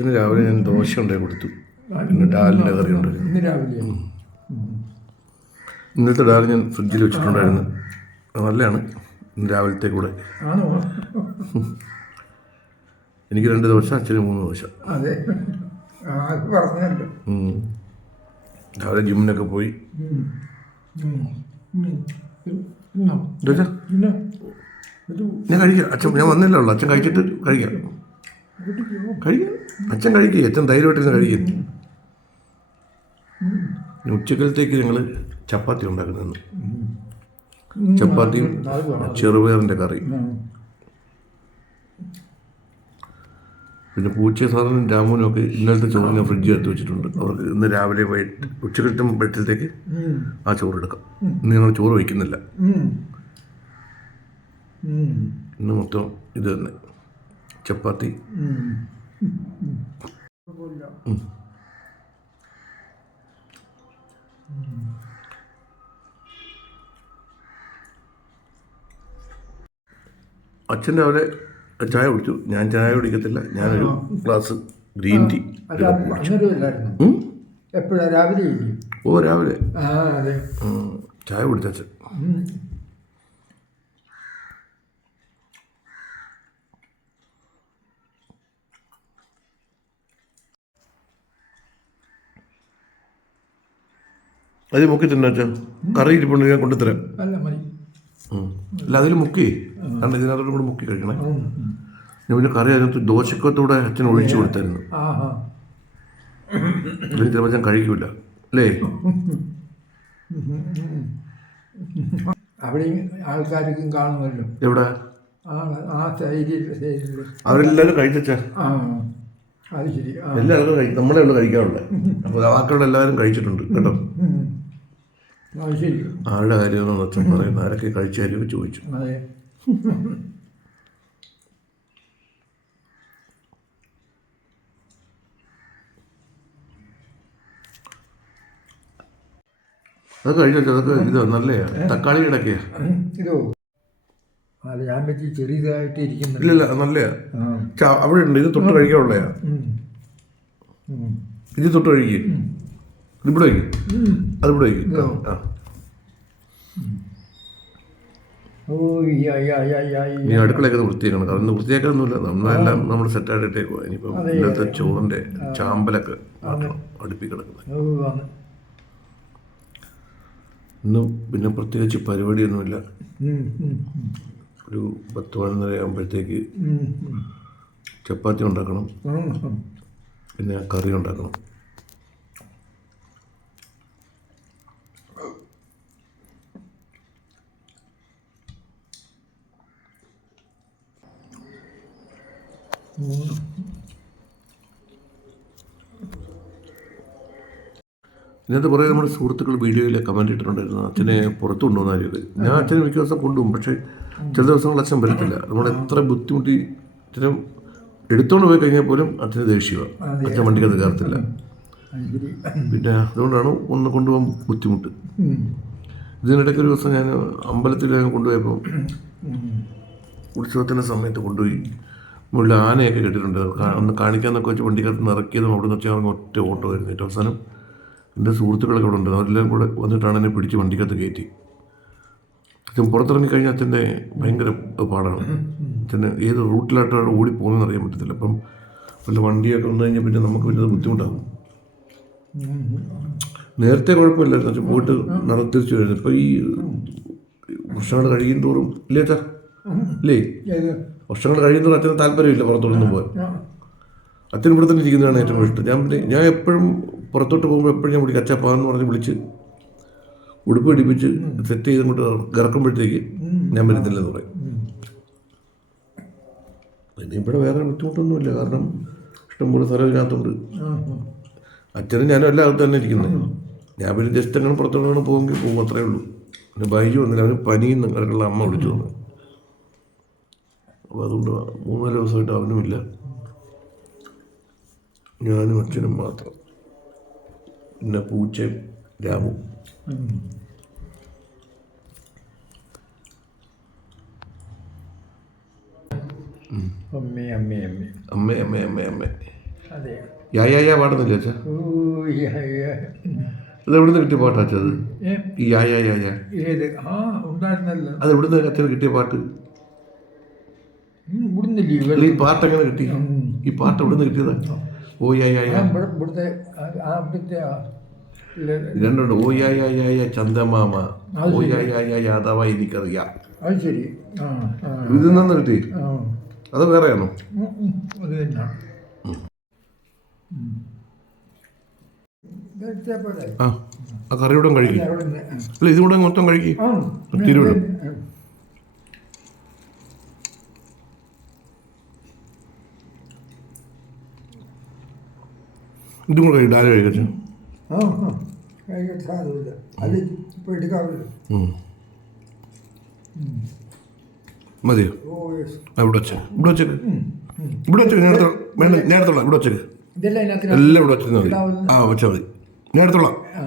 അച്ഛന് രാവിലെ ഞാൻ ദോശ ഉണ്ടായി കൊടുത്തു പിന്നെ ഡാലിന്റെ കറി ഉണ്ട് ഇന്ന് രാവിലെ ഇന്നത്തെ ഡാൽ ഞാൻ ഫ്രിഡ്ജിൽ വെച്ചിട്ടുണ്ടായിരുന്നു അത് നല്ലതാണ് ഇന്ന് രാവിലത്തെ കൂടെ എനിക്ക് രണ്ട് ദോശ അച്ഛന് മൂന്ന് ദോശ അതെ രാവിലെ ജിമ്മിനൊക്കെ പോയി? ഞാൻ കഴിക്കാം അച്ഛൻ ഞാൻ വന്നില്ലല്ലോ ഉള്ളു അച്ഛൻ കഴിച്ചിട്ട് കഴിക്കാം? കഴിക്കാം അച്ഛൻ കഴിക്കുക അച്ഛൻ ധൈര്യമായിട്ടിരുന്ന് കഴിക്കും ഇനി ഉച്ചക്കലത്തേക്ക് ഞങ്ങൾ ചപ്പാത്തി ഉണ്ടാക്കുന്നു. ചപ്പാത്തിയും. ചെറുപയറിന്റെ കറി. പിന്നെ പൂച്ച സാധനം ജാമൂനും ഒക്കെ ഇന്നലത്തെ ചോറ് ഞാൻ ഫ്രിഡ്ജിൽ എടുത്ത് വെച്ചിട്ടുണ്ട് അവർക്ക് ഇന്ന് രാവിലെ വൈകിട്ട് ഉച്ചക്കലത്തെ വെട്ടത്തേക്ക്. ആ ചോറ് എടുക്കാം ഇന്ന് ഞങ്ങൾ ചോറ് വയ്ക്കുന്നില്ല. ഇന്ന് മൊത്തം ഇത് തന്നെ ചപ്പാത്തി. അച്ഛൻ രാവിലെ ചായ കുടിച്ചു. ഞാൻ ചായ കുടിക്കത്തില്ല. ഞാനൊരു ഗ്ലാസ് ഗ്രീൻ ടീ എപ്പോഴാണ് രാവിലെ ഓ രാവിലെ. ചായ കുടിച്ചു അച്ഛൻ. അത് മുക്കി തിന്നാച്ച കറി ഇരിപ്പുണ്ട് ഞാൻ കൊണ്ടുതരാം അല്ല അതിൽ മുക്കി. കാരണം ഇതിനകത്തോട് കൂടെ മുക്കി കഴിക്കണേ. ഞാൻ പിന്നെ കറി അതിനകത്ത് ദോശക്കത്തോടെ അച്ഛൻ ഒഴിച്ചു കൊടുത്തായിരുന്നു. ആഹാ അതിന് ചിലപ്പോൾ ഞാൻ കഴിക്കൂല. അല്ലേ? അവിടെയും ആൾക്കാർക്കും കാണുമല്ലോ. എവിടെ? അവരെല്ലാവരും കഴിച്ചാ കഴിക്കും നമ്മളെ ഉള്ളു കഴിക്കാറുള്ളത് അപ്പോൾ എല്ലാവരും കഴിച്ചിട്ടുണ്ട് കേട്ടോ? ആരുടെ കാര്യമെന്ന് അച്ഛൻ പറയുന്നത് ആരൊക്കെ കഴിച്ചാലും ചോദിച്ചു. അതെ. അത് കഴിച്ചു അതൊക്കെ ഇത് നല്ലയാ. തക്കാളി ഉം. ഇതോ. അത് ഞാൻ പറ്റി ചെറിയതായിട്ട് ഇരിക്കുന്നുണ്ട് ഇല്ലില്ല അത് നല്ലയാ. അവിടെ ഉണ്ട്. ഇത് തൊട്ട് കഴിക്കാനുള്ളയാ. ഇത് തൊട്ട് കഴിക്കുക ഇതിവിടെ വയ്ക്കും. ഉം. അതിവിടെ വയ്ക്കും? ആ. ഇനി അടുക്കളയൊക്കെ വൃത്തിയാക്കണം. കാരണം വൃത്തിയാക്കാനൊന്നുമില്ല നമ്മളെല്ലാം നമ്മൾ സെറ്റ് ഇട്ടേക്കുവാ ഇനിയിപ്പം അതെ, ഇന്നത്തെ ചോറിന്റെ ചാമ്പലൊക്കെ അടുപ്പി കിടക്കുന്നത് ഇന്ന് പിന്നെ പ്രത്യേകിച്ച് പരിപാടിയൊന്നുമില്ല. ഒരു പത്ത് പതിനൊന്നര ആകുമ്പോഴത്തേക്ക്. ചപ്പാത്തി ഉണ്ടാക്കണം. പിന്നെ കറി ഉണ്ടാക്കണം. ഇതിനകത്ത് കുറേ നമ്മുടെ സുഹൃത്തുക്കൾ വീഡിയോയിൽ കമന്റ് ഇട്ടിട്ടുണ്ടായിരുന്നു. അച്ഛനെ പുറത്തു കൊണ്ടുപോകുന്ന കാര്യത്തിൽ ഞാൻ അച്ഛനെ മിക്ക ദിവസം കൊണ്ടുപോകും. പക്ഷേ ചില ദിവസങ്ങൾ അച്ഛൻ വരത്തില്ല. നമ്മൾ എത്ര ബുദ്ധിമുട്ടി അച്ഛനും എടുത്തുകൊണ്ട് പോയി കഴിഞ്ഞാൽ പോലും അച്ഛന് ദേഷ്യമാണ് അച്ഛൻ വണ്ടിക്ക് കയറത്തില്ല. അത് കയറത്തില്ല പിന്നെ അതുകൊണ്ടാണ് ഒന്ന് കൊണ്ടുപോകാൻ ബുദ്ധിമുട്ട്. ഇതിനിടയ്ക്ക് ഒരു ദിവസം ഞാൻ അമ്പലത്തിൽ കൊണ്ടുപോയപ്പോൾ. ഉത്സവത്തിന്റെ സമയത്ത് കൊണ്ടുപോയി. മുകളിൽ ആനയൊക്കെ കെട്ടിയിട്ടുണ്ട്. ഒന്ന് കാണിക്കാന്നൊക്കെ വെച്ച് വണ്ടിക്കകത്ത് നിറക്കിയതും അവിടെ നിന്ന് വെച്ചാൽ ഒറ്റ ഓട്ടോ ആയിരുന്നു. ഏറ്റവും അവസാനം എന്റെ സുഹൃത്തുക്കളൊക്കെ ഇവിടെ ഉണ്ട്. അവരെല്ലാം കൂടെ വന്നിട്ടാണ് എന്നെ പിടിച്ച് വണ്ടിക്കകത്ത് കയറ്റി. അച്ഛൻ പുറത്തിറങ്ങി കഴിഞ്ഞാൽ അച്ഛന്റെ ഭയങ്കര പാടാണ്. അച്ഛന് ഏത് റൂട്ടിലായിട്ടാണ് ഓടി പോകുന്നതെന്ന് അറിയാൻ പറ്റത്തില്ല. അപ്പം വല്ല വണ്ടിയൊക്കെ വന്നു കഴിഞ്ഞാൽ പിന്നെ നമുക്ക് പിന്നെ അത് ബുദ്ധിമുട്ടാകും. നേരത്തെ കുഴപ്പമില്ലായിരുന്നു. അച്ഛൻ പോയിട്ട് തിരിച്ചു വരുന്നത് ഇപ്പം ഈ വർഷങ്ങൾ കഴിയും തോറും ഇല്ലേ അച്ഛാ? ഇല്ലേ? വർഷങ്ങൾ കഴിയുന്നവർ അച്ഛന് താല്പര്യമില്ല പുറത്തോട്ടൊന്നും പോകാൻ. അച്ഛൻ ഇവിടെ തന്നെ ഇരിക്കുന്നതാണ് ഏറ്റവും ഇഷ്ടം. ഞാൻ പിന്നെ ഞാൻ എപ്പോഴും പുറത്തോട്ട് പോകുമ്പോൾ എപ്പോഴും ഞാൻ വിളിക്കും അച്ഛപ്പാന്ന് പറഞ്ഞ് വിളിച്ച് ഉടുപ്പ് പിടിപ്പിച്ച് സെറ്റ് ചെയ്ത് കൊണ്ട് ഇറക്കുമ്പോഴത്തേക്ക് ഞാൻ വരുന്നില്ലെന്ന് പറയും. പിന്നെ ഇവിടെ വേറെ ബുദ്ധിമുട്ടൊന്നുമില്ല. കാരണം ഇഷ്ടംപോലെ സ്ഥലം ഇതിനകത്തുണ്ട്. അച്ഛനും ഞാനും എല്ലാം അകത്ത് തന്നെ ഇരിക്കുന്നത് ഞാൻ പിന്നെ ജസ്റ്റ് അങ്ങനെ പുറത്തോട്ടാണ് പോകുമെങ്കിൽ പോകും അത്രേ ഉള്ളൂ. പിന്നെ ബൈജു വന്നില്ല. അവന് പനിയും അങ്ങനെയുള്ള അമ്മ വിളിച്ചു വന്നു. അപ്പോൾ അതുകൊണ്ട് മൂന്നാൽ ദിവസമായിട്ട് അവനുമില്ല. ഞാനും അച്ഛനും മാത്രം. പിന്നെ പൂച്ചയും രാമും. അമ്മേ അമ്മേ അമ്മേ. അമ്മേ അമ്മ അമ്മ അമ്മ. അതെ. യാ യാ യാ പാടുന്നില്ല അച്ഛാ. അത് എവിടുന്ന് കിട്ടിയ പാട്ടാ അച്ഛാ അത്? ഈ യാ യാ യാ യാ. അത് എവിടുന്ന് അച്ഛന് കിട്ടിയ പാട്ട്? ഇവിടുന്നില്ലേ ഈ പാട്ട് എങ്ങനെ കിട്ടി ഈ പാട്ട് ഇവിടുന്ന് കിട്ടിയതാ? ഓ ഇവിടുത്തെ രണ്ടുണ്ട്. ഓ ചന്ദമാമ. ഓ യാദവ എനിക്കറിയാം. അത് ശരി. നിന്ന് കിട്ടി? അത് വേറെയാണോ? അത് തന്നെയാണ് ആ കറിയോടെ കഴിക്കും. അല്ല ഇതും കൂടെ മൊത്തം കഴിക്കും. തിരുവിടും. ഇതും കൂടെ ഡാല കഴിക്കച്ചു ആ, ആ. കഴിക്കാൻ സാരമില്ല. അത് ഇപ്പൊ എടുക്കാറില്ല മതിയോ? Oh yes. ആ ഇവിടെ വെച്ച് ഇവിടെ വെച്ചേക്ക്. ഇവിടെ വെച്ചേക്ക് നേരത്തെ വേണ്ട നേരത്തുള്ള ഇവിടെ വെച്ചേക്ക്. ഇതെല്ലാം ഇതിനകത്ത് എല്ലാം ഇവിടെ വെച്ചാൽ മതി. ആ വെച്ചാൽ മതി. നേരത്തുള്ള ആ.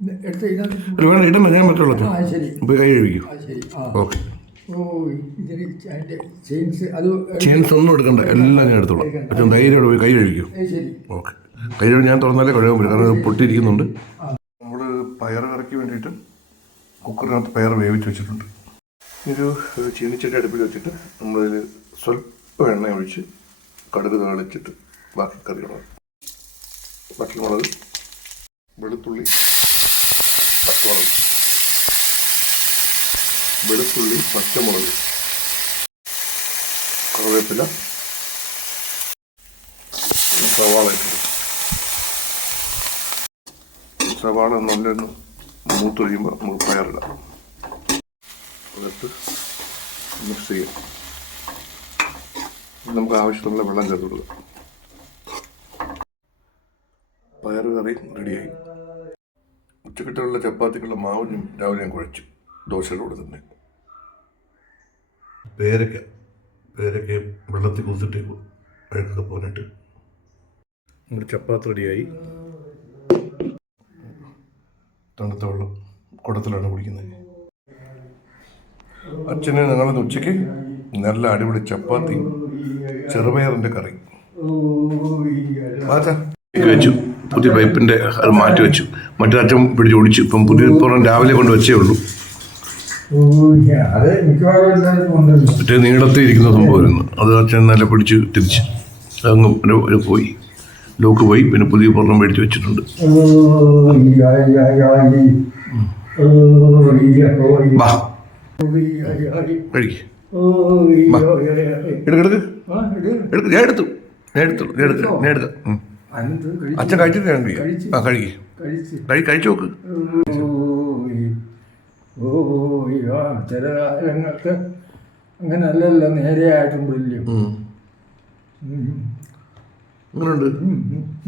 ഇത് എടുത്ത് ഇതിനകത്ത് അല്ല വേണ്ട ഇടം ഞാൻ മറ്റുള്ള ആ ശരി. പോയി കൈ കഴിക്കും ആ ശരി ആ. ഓക്കെ. ഓ ഇതിന് അതിന്റെ ചെയിൻസ് അത് ചെയിൻസ് ഒന്നും എടുക്കണ്ട എല്ലാം ഞാൻ എടുത്തോളാം. ധൈര്യമായിട്ട് പോയി കൈ കഴിക്കും അത് ശരി. ഓക്കെ. കൈ കഴുകി ഞാൻ തുറന്നാലേ കഴിവും പറ്റും കാരണം പൊട്ടിയിരിക്കുന്നുണ്ട്. നമ്മൾ പയർ കറിക്ക് വേണ്ടിയിട്ട് കുക്കറിനകത്ത് പയർ വേവിച്ച് വെച്ചിട്ടുണ്ട്. ഒരു ചീനിച്ചട്ടി അടുപ്പിൽ വെച്ചിട്ട് നമ്മളതിൽ സ്വല്പം എണ്ണ ഒഴിച്ച് കടുക് തളിച്ചിട്ട് ബാക്കി കറികളാണ് ബാക്കി മുളക് വെളുത്തുള്ളി പച്ചമുളക്. വെളുത്തുള്ളി പച്ചമുളക് കറിവേപ്പില സവാള സവാള നല്ലൊന്ന് മൂത്ത് കഴിയുമ്പോൾ നമുക്ക് പയറിടാം. അതിട്ട് മിക്സ് ചെയ്യാം. നമുക്ക് ആവശ്യത്തിനുള്ള വെള്ളം ചേർത്ത് കൊടുക്കാം. പയറ് കറി റെഡിയായി. ഉച്ചക്കിട്ടുള്ള ചപ്പാത്തിക്കുള്ള മാവ് രാവിലെ ഞാൻ കുഴച്ചു. ദോശയുടെ കൂടെ തന്നെ. പേരക്ക. പേരക്കയും വെള്ളത്തിൽ കുതിച്ചിട്ട് അഴുക്കൊക്കെ പോന്നിട്ട് നമ്മുടെ ചപ്പാത്തി റെഡിയായി. തണുത്ത വെള്ളം കുടത്തിലാണ് കുടിക്കുന്നത്. അച്ഛന് ഞങ്ങൾ ഉച്ചയ്ക്ക് നല്ല അടിപൊളി ചപ്പാത്തി ചെറുപയറിന്റെ കറി. വെച്ചു. പുതിയ പൈപ്പിന്റെ അത് മാറ്റി വെച്ചു. മറ്റേ അച്ഛൻ പിടിച്ച് ഓടിച്ചു. ഇപ്പം പുതിയ പുറം രാവിലെ കൊണ്ട് വെച്ചേ ഉള്ളൂ. മറ്റേ നീളത്തിൽ ഇരിക്കുന്ന സംഭവമായിരുന്നു. അത് അച്ഛൻ നല്ല പിടിച്ച് തിരിച്ച്. അങ്ങ് പോയി. ലോക്ക് പോയി പിന്നെ പുതിയ പൂർണം മേടിച്ച് വെച്ചിട്ടുണ്ട്. എടുക്ക് ഞാൻ എടുത്തു ഞാൻ എടുത്തു ഞാൻ എടുത്തു ഞാൻ കഴിച്ച് അച്ഛൻ കഴിച്ചിട്ട് ഞാൻ കഴിക്കാം ആ കഴിക്ക് കഴിച്ച് കഴി കഴിച്ചു നോക്ക് ഓ ചില കാലങ്ങൾക്ക് അങ്ങനെ അല്ലല്ല നേരെയായിട്ടും അങ്ങനെയുണ്ട്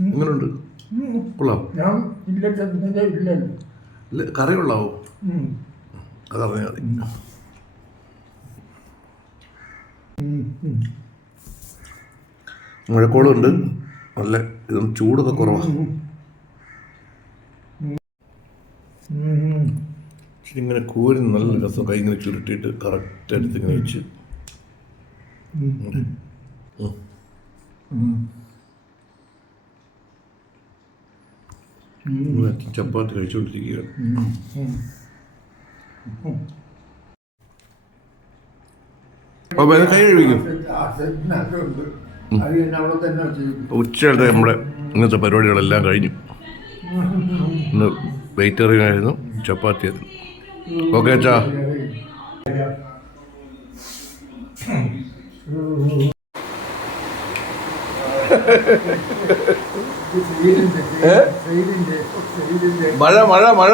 എങ്ങനെയുണ്ട് കൊള്ളാം. ഞാൻ ഇല്ല ചെന്നതേ ഇല്ലല്ലോ ഇല്ല. കറി കൊള്ളാവോ? ഉം. അതറിഞ്ഞാൽ മതി. മഴക്കോളുണ്ട്. നല്ല ഇതും ചൂടൊക്കെ കുറവാണ്. ഇങ്ങനെ കോരി നല്ല രസം കൈ ഇങ്ങനെ ചുരുട്ടിയിട്ട് കറക്റ്റ് എടുത്ത് ഇങ്ങനെ വെച്ച് ഉം. ഇങ്ങനെ ചപ്പാത്തി കഴിച്ചുകൊണ്ടിരിക്കുകയാണ് ഉച്ച കൈ കഴിക്കും ഉച്ചയുടെ നമ്മുടെ ഇന്നത്തെ പരിപാടികളെല്ലാം കഴിഞ്ഞു. ഇന്ന് വെയിറ്ററിംഗ് ആയിരുന്നു ചപ്പാത്തി ആയിരുന്നു ഓക്കെ അച്ഛാ. Ha ha ha സൈഡിന്റെ മഴ മഴ മഴ.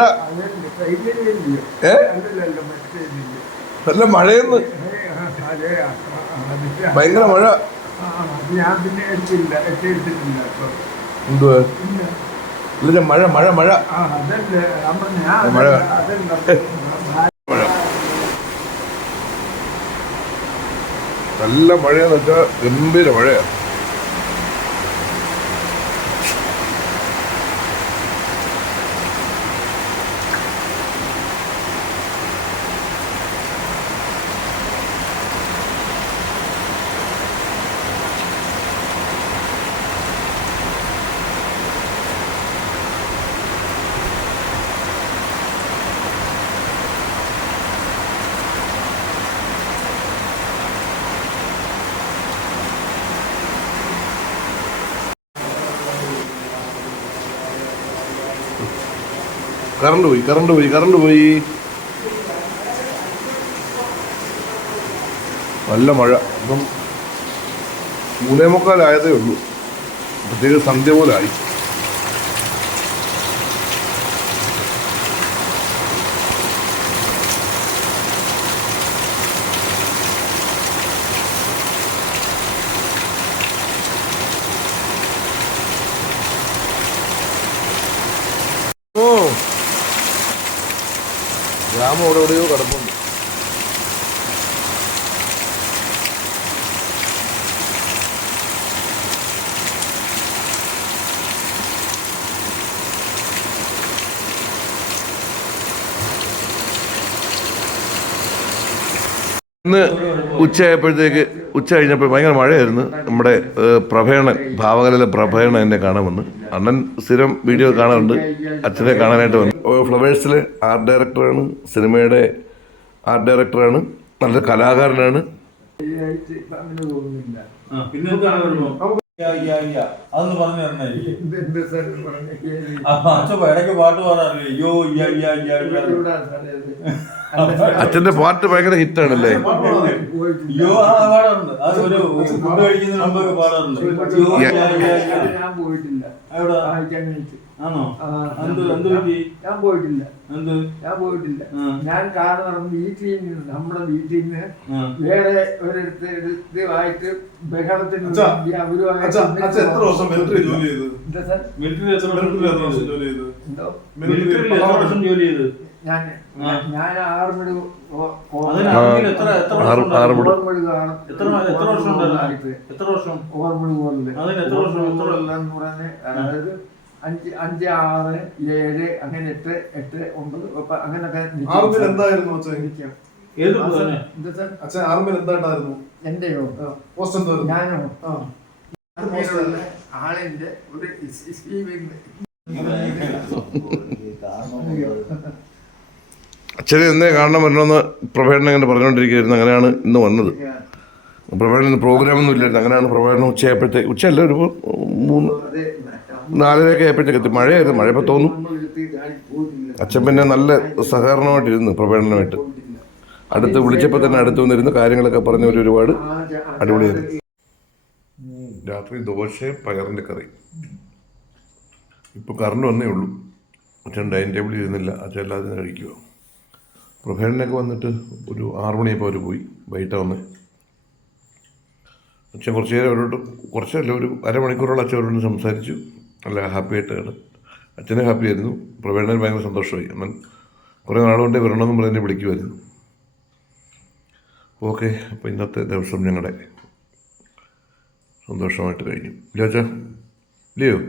നല്ല മഴയെന്ന്. ഭയങ്കര മഴ. എന്തുവാ? ഇല്ല. മഴ മഴ മഴ. മഴ നല്ല മഴയെന്ന് വെച്ചാൽ ഗംഭീര മഴയാണ് കറണ്ട് പോയി കറണ്ട് പോയി കറണ്ട് പോയി. നല്ല മഴ. ഇപ്പം മൂന്നേ മുക്കാലായതേ ഉള്ളൂ. പ്രത്യേക സന്ധ്യ പോലെ ഓ ഗ്രാമം അവിടെ എവിടെയോ കിടപ്പുണ്ട് ഇന്ന് ഉച്ചയായപ്പോഴത്തേക്ക് ഉച്ച കഴിഞ്ഞപ്പോൾ ഭയങ്കര മഴയായിരുന്നു നമ്മുടെ പ്രഭേണൻ ഭാവകലയിലെ പ്രഭേണൻ എന്നെ കാണാൻ വന്നു അണ്ണൻ സ്ഥിരം വീഡിയോ കാണാറുണ്ട് അച്ഛനെ കാണാനായിട്ട് വന്നു ഓ, ഫ്ലവേഴ്സിലെ ആർട്ട് ഡയറക്ടറാണ് സിനിമയുടെ ആർട്ട് ഡയറക്ടറാണ് നല്ല കലാകാരനാണ്. അതൊന്ന് പറഞ്ഞു തരണേ അച്ഛൻ ഇടയ്ക്ക് പാട്ട് പാടാറില്ലേ യോ അച്ഛന്റെ പാട്ട് ഭയങ്കര ഹിറ്റാണല്ലേ. ഞാൻ പോയിട്ടില്ല ഞാൻ പോയിട്ടില്ല ഞാൻ കാരണം വീട്ടിൽ നിന്ന് നമ്മുടെ വീട്ടിൽ നിന്ന്. വേറെ ഒരിടത്ത് എടുത്ത് ബഹളത്തിന് അവരുമായിട്ട് എത്ര വർഷം മിലിറ്ററി ജോലി ചെയ്ത് എത്ര വർഷം മിലിറ്ററി എത്ര ജോലി വർഷം ചെയ്തു? ജോലി ചെയ്ത് ഞാൻ ഞാൻ ആറുമണി അതായത് അഞ്ച് അഞ്ച് ആറ് ഏഴ് അങ്ങനെ എട്ട് എട്ട് ഒമ്പത് അങ്ങനെ അങ്ങനൊക്കെ എന്തായിരുന്നു എന്തായിട്ടായിരുന്നു എന്റെയോ ഞാനോ ആളിന്റെ ഒരു അച്ഛനെ എന്നേ കാണണം വരണമെന്ന് പ്രഭേടനം ഇങ്ങനെ പറഞ്ഞുകൊണ്ടിരിക്കുകയായിരുന്നു. അങ്ങനെയാണ് ഇന്ന് വന്നത്. പ്രഭേടനം പ്രോഗ്രാമൊന്നും ഇല്ലായിരുന്നു. അങ്ങനെയാണ് പ്രഭേടനം ഉച്ചയായപ്പോഴത്തേക്ക് ഉച്ചയല്ല ഒരു മൂന്ന് നാലരയൊക്കെ ആയപ്പോഴത്തേക്ക് എത്തി. മഴയായിരുന്നു. മഴ ഇപ്പോൾ തോന്നും. അച്ഛൻ പിന്നെ നല്ല സഹകരണമായിട്ടിരുന്നു പ്രഭേടനമായിട്ട് അടുത്ത് വിളിച്ചപ്പോൾ തന്നെ അടുത്ത് വന്നിരുന്നു. കാര്യങ്ങളൊക്കെ പറഞ്ഞ ഒരു ഒരുപാട് അടിപൊളിയായിരുന്നു. രാത്രി ദോശയും പയറിന്റെ കറി ഇപ്പോൾ കറണ്ട് വന്നേ ഉള്ളൂ. അച്ഛൻ ഡൈനിങ് ടേബിളിൽ ഇരുന്നില്ല. അച്ഛൻ എല്ലാത്തിനും കഴിക്കുക പ്രഭേടനൊക്കെ വന്നിട്ട് ഒരു ആറു മണിയപ്പോൾ അവർ പോയി. വൈകിട്ട് വന്ന്. അച്ഛൻ കുറച്ച് നേരം അവരോട് കുറച്ചല്ല ഒരു അരമണിക്കൂറോളം അച്ഛൻ അവരോട് സംസാരിച്ചു. നല്ല ഹാപ്പി ആയിട്ടാണ്. അച്ഛനെ ഹാപ്പി ആയിരുന്നു. പ്രവേണന് ഭയങ്കര സന്തോഷമായി. എന്നാൽ കുറേ നാളുകൊണ്ട് വരണമെന്നും പറഞ്ഞ് വിളിക്കുമായിരുന്നു. ഓക്കെ അപ്പോൾ ഇന്നത്തെ ദിവസം ഞങ്ങളുടെ സന്തോഷമായിട്ട് കഴിഞ്ഞു. ഇല്ലയോ അച്ഛാ? ഇല്ലയോ?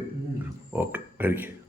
ഓക്കെ കഴിക്കും.